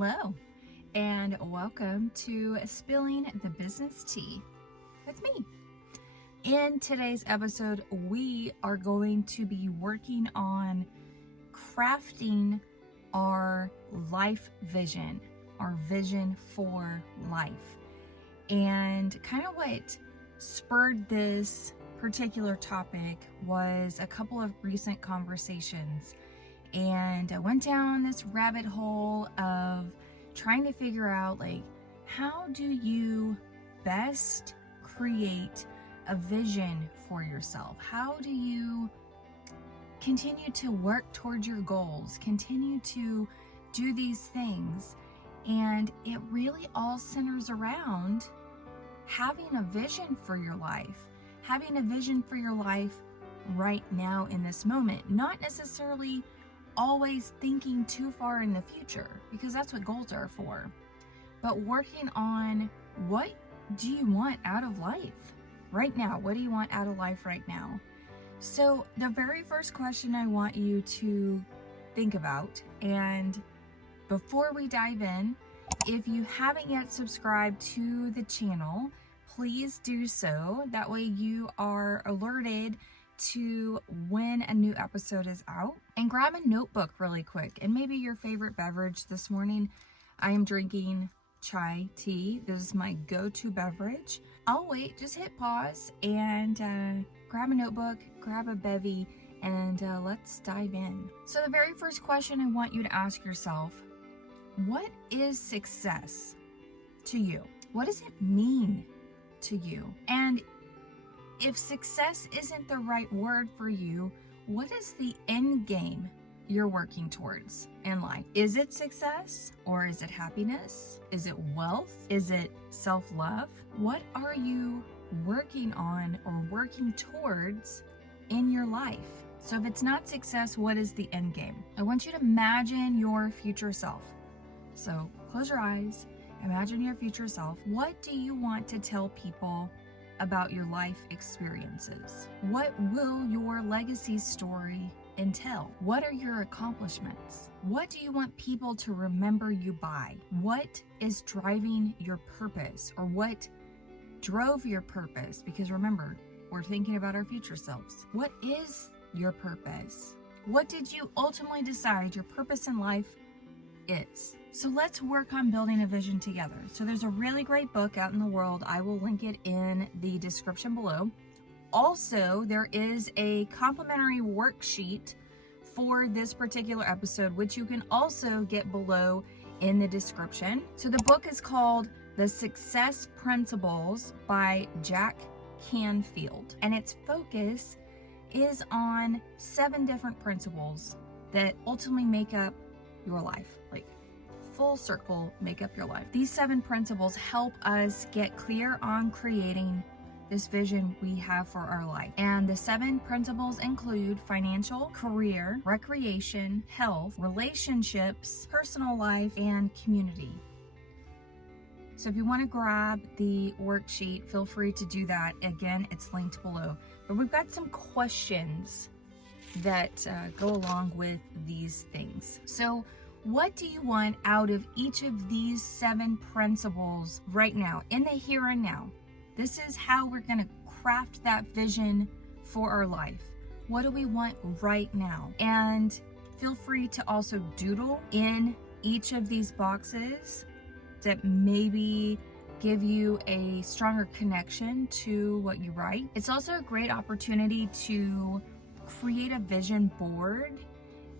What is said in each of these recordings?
Hello, and welcome to Spilling the Business Tea with me. In today's episode, we are going to be working on crafting our life vision, our vision for life. And kind of what spurred this particular topic was a couple of recent conversations. And I went down this rabbit hole of trying to figure out, how do you best create a vision for yourself? How do you continue to work towards your goals, continue to do these things? And it really all centers around having a vision for your life, having a vision for your life right now in this moment, not necessarily always thinking too far in the future, because that's what goals are for, but working on what do you want out of life right now? What do you want out of life right now? So the very first question I want you to think about, and before we dive in, if you haven't yet subscribed to the channel, please do so. That way you are alerted to when a new episode is out. And grab a notebook really quick, and maybe your favorite beverage. This morning I am drinking chai tea. This is my go-to beverage. I'll wait, just hit pause and grab a notebook, grab a bevy, and let's dive in. So the very first question I want you to ask yourself: what is success to you? What does it mean to you? And if success isn't the right word for you, what is the end game you're working towards in life? Is it success, or is it happiness? Is it wealth? Is it self-love? What are you working on or working towards in your life? So if it's not success, what is the end game? I want you to imagine your future self. So close your eyes, imagine your future self. What do you want to tell people about your life experiences? What will your legacy story entail? What are your accomplishments? What do you want people to remember you by? What is driving your purpose, or what drove your purpose? Because remember, we're thinking about our future selves. What is your purpose? What did you ultimately decide your purpose in life is? So let's work on building a vision together. So there's a really great book out in the world. I will link it in the description below. Also, there is a complimentary worksheet for this particular episode, which you can also get below in the description. So the book is called The Success Principles by Jack Canfield, and its focus is on 7 different principles that ultimately make up your life, full circle make up your life. These 7 principles help us get clear on creating this vision we have for our life. And the 7 principles include financial, career, recreation, health, relationships, personal life, and community. So if you want to grab the worksheet, feel free to do that. Again, it's linked below. But we've got some questions that go along with these things. So what do you want out of each of these 7 principles right now, in the here and now? This is how we're going to craft that vision for our life. What do we want right now? And feel free to also doodle in each of these boxes that maybe give you a stronger connection to what you write. It's also a great opportunity to create a vision board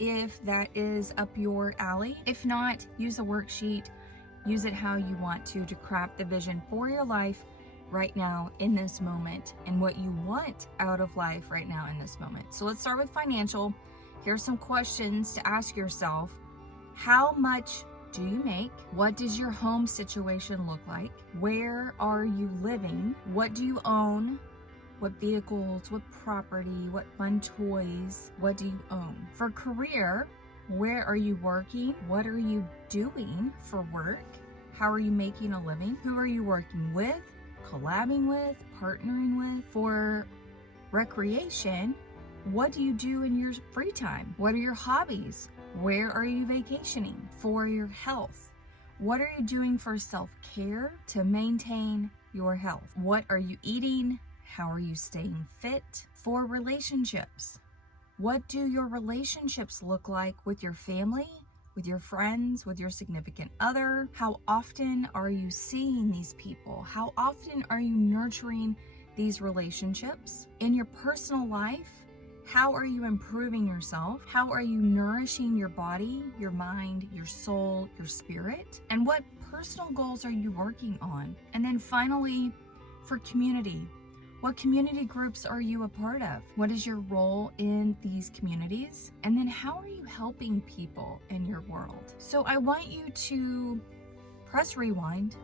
if that is up your alley. If not, use a worksheet, use it how you want to craft the vision for your life right now in this moment, and what you want out of life right now in this moment. So let's start with financial. Here's some questions to ask yourself. How much do you make? What does your home situation look like? Where are you living? What do you own? What vehicles, what property, what fun toys, what do you own? For career, where are you working? What are you doing for work? How are you making a living? Who are you working with, collabing with, partnering with? For recreation, what do you do in your free time? What are your hobbies? Where are you vacationing? For your health, What are you doing for self-care to maintain your health? What are you eating? How are you staying fit? For relationships, what do your relationships look like with your family, with your friends, with your significant other? How often are you seeing these people? How often are you nurturing these relationships? In your personal life, how are you improving yourself? How are you nourishing your body, your mind, your soul, your spirit? And what personal goals are you working on? And then finally, for community, what community groups are you a part of? What is your role in these communities? And then how are you helping people in your world? So I want you to press rewind,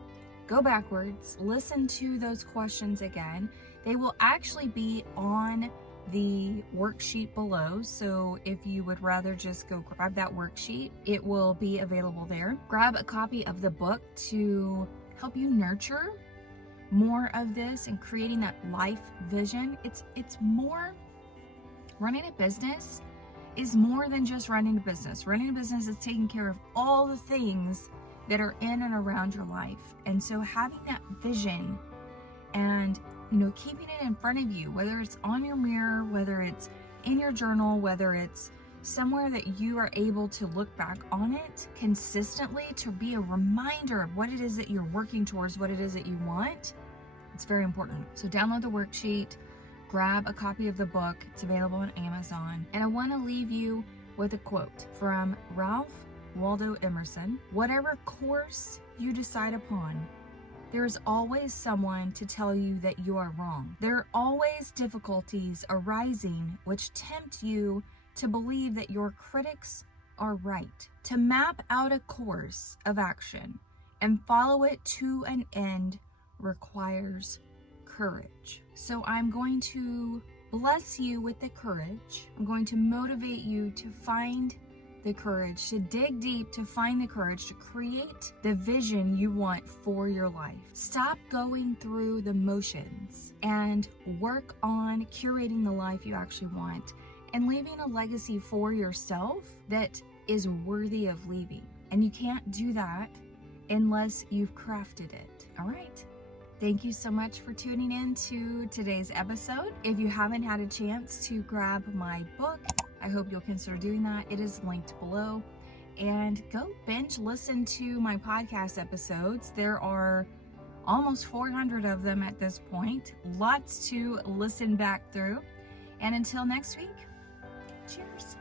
go backwards, listen to those questions again. They will actually be on the worksheet below. So if you would rather just go grab that worksheet, it will be available there. Grab a copy of the book to help you nurture more of this and creating that life vision. It's more, running a business is more than just running a business. Running a business is taking care of all the things that are in and around your life. And so having that vision and keeping it in front of you, whether it's on your mirror, whether it's in your journal, whether it's somewhere that you are able to look back on it consistently to be a reminder of what it is that you're working towards, what it is that you want. It's very important. So download the worksheet, grab a copy of the book. It's available on Amazon. And I want to leave you with a quote from Ralph Waldo Emerson. Whatever course you decide upon, there is always someone to tell you that you are wrong. There are always difficulties arising which tempt you to believe that your critics are right. To map out a course of action and follow it to an end requires courage. So I'm going to bless you with the courage. I'm going to motivate you to find the courage, to dig deep, to find the courage to create the vision you want for your life. Stop going through the motions and work on curating the life you actually want and leaving a legacy for yourself that is worthy of leaving. And you can't do that unless you've crafted it. All right. Thank you so much for tuning in to today's episode. If you haven't had a chance to grab my book, I hope you'll consider doing that. It is linked below. And go binge listen to my podcast episodes. There are almost 400 of them at this point. Lots to listen back through. And until next week, cheers.